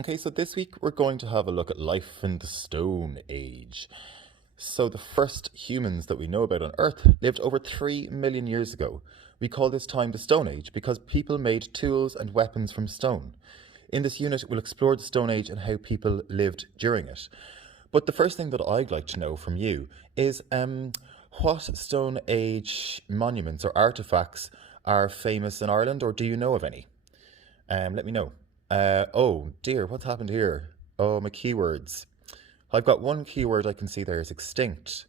Okay, so this week we're going to have a look at life in the Stone Age. So the first humans that we know about on Earth lived over 3 million years ago. We call this time the Stone Age because people made tools and weapons from stone. In this unit, we'll explore the Stone Age and how people lived during it. But the first thing that I'd like to know from you is what Stone Age monuments or artifacts are famous in Ireland, or do you know of any? Let me know. Oh dear, what's happened here? Oh, my keywords. I've got one keyword I can see there is extinct.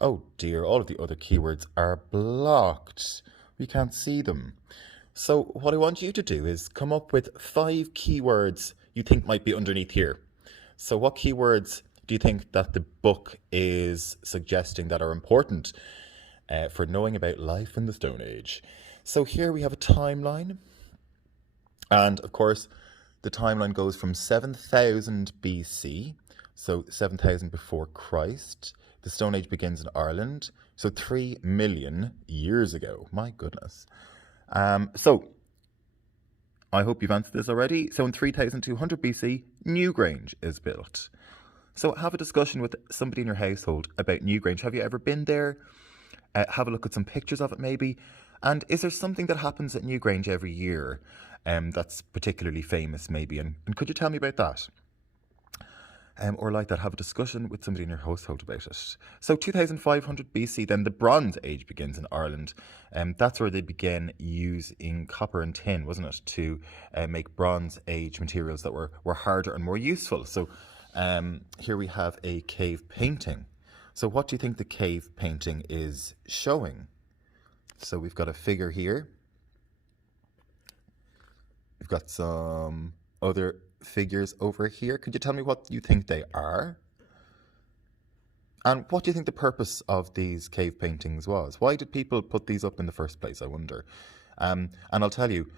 Oh dear, all of the other keywords are blocked. We can't see them. So what I want you to do is come up with 5 keywords you think might be underneath here. So what keywords do you think that the book is suggesting that are important for knowing about life in the Stone Age? So here we have a timeline. And of course, the timeline goes from 7000 BC, so 7000 before Christ. The Stone Age begins in Ireland, so 3 million years ago. My goodness. So I hope you've answered this already. So in 3200 BC, Newgrange is built. So have a discussion with somebody in your household about Newgrange. Have you ever been there? Have a look at some pictures of it maybe. And is there something that happens at Newgrange every year that's particularly famous maybe? And could you tell me about that? Or like that, have a discussion with somebody in your household about it. So 2500 BC, then the Bronze Age begins in Ireland. That's where they began using copper and tin, wasn't it, to make Bronze Age materials that were harder and more useful. So here we have a cave painting. So what do you think the cave painting is showing? So we've got a figure here. We've got some other figures over here. Could you tell me what you think they are? And what do you think the purpose of these cave paintings was? Why did people put these up in the first place, I wonder? And I'll tell you,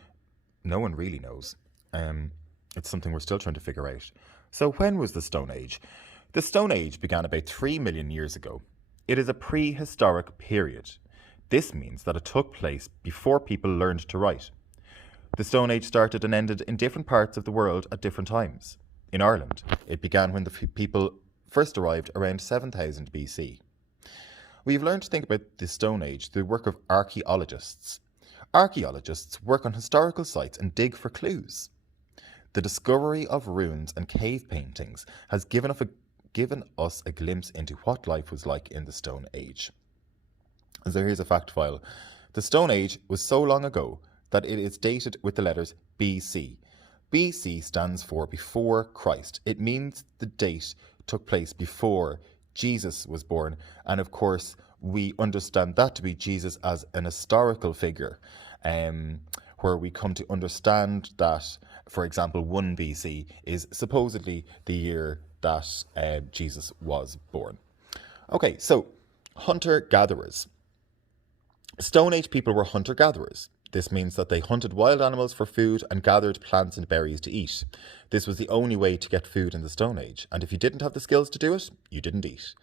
no one really knows. It's something we're still trying to figure out. So when was the Stone Age? The Stone Age began about 3 million years ago. It is a prehistoric period. This means that it took place before people learned to write. The Stone Age started and ended in different parts of the world at different times. In Ireland, it began when the people first arrived around 7000 BC. We've learned to think about the Stone Age through the work of archaeologists. Archaeologists work on historical sites and dig for clues. The discovery of ruins and cave paintings has given us a glimpse into what life was like in the Stone Age. So here's a fact file. The Stone Age was so long ago that it is dated with the letters BC. BC stands for before Christ. It means the date took place before Jesus was born. And of course, we understand that to be Jesus as an historical figure, where we come to understand that, for example, 1 BC is supposedly the year that Jesus was born. Okay, so hunter-gatherers. Stone Age people were hunter-gatherers. This means that they hunted wild animals for food and gathered plants and berries to eat. This was the only way to get food in the Stone Age, and if you didn't have the skills to do it, you didn't eat.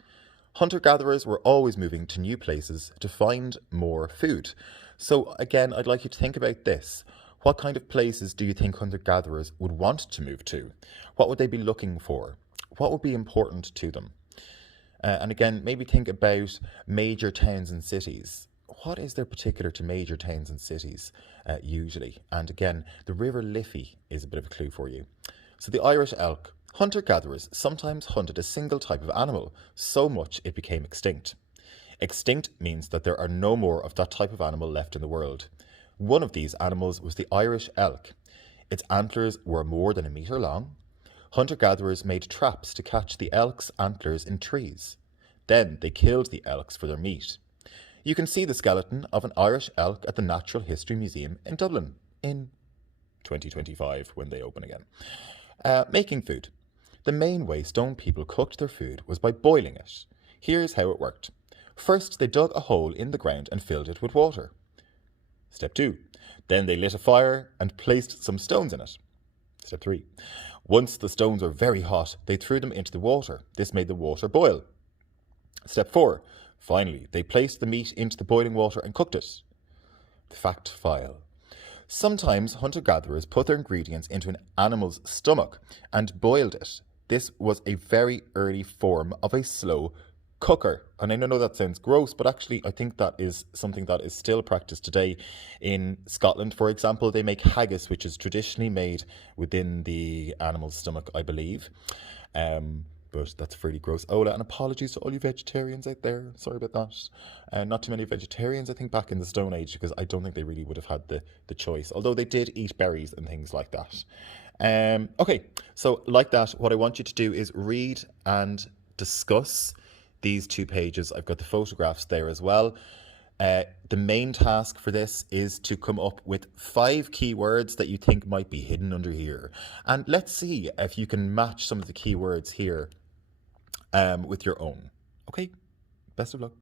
Hunter-gatherers were always moving to new places to find more food. So again, I'd like you to think about this. What kind of places do you think hunter-gatherers would want to move to? What would they be looking for? What would be important to them? And again, maybe think about major towns and cities. What is there particular to major towns and cities usually? And again, the River Liffey is a bit of a clue for you. So the Irish elk. Hunter-gatherers sometimes hunted a single type of animal, so much it became extinct. Extinct means that there are no more of that type of animal left in the world. One of these animals was the Irish elk. Its antlers were more than a metre long. Hunter-gatherers made traps to catch the elk's antlers in trees. Then they killed the elks for their meat. You can see the skeleton of an Irish elk at the Natural History Museum in Dublin in 2025 when they open again. Making food. The main way stone people cooked their food was by boiling it. Here's how it worked. First, they dug a hole in the ground and filled it with water. Step 2. Then they lit a fire and placed some stones in it. Step 3. Once the stones were very hot, they threw them into the water. This made the water boil. Step 4. Finally, they placed the meat into the boiling water and cooked it. The fact file. Sometimes hunter-gatherers put their ingredients into an animal's stomach and boiled it. This was a very early form of a slow cooker. And I know that sounds gross, but actually I think that is something that is still practiced today. In Scotland, for example, they make haggis, which is traditionally made within the animal's stomach, I believe. But that's pretty gross. Ola, and apologies to all you vegetarians out there. Sorry about that. Not too many vegetarians, I think, back in the Stone Age, because I don't think they really would have had the choice. Although they did eat berries and things like that. Okay, so like that, what I want you to do is read and discuss these 2 pages. I've got the photographs there as well. The main task for this is to come up with 5 keywords that you think might be hidden under here. And let's see if you can match some of the keywords here with your own. Okay, best of luck.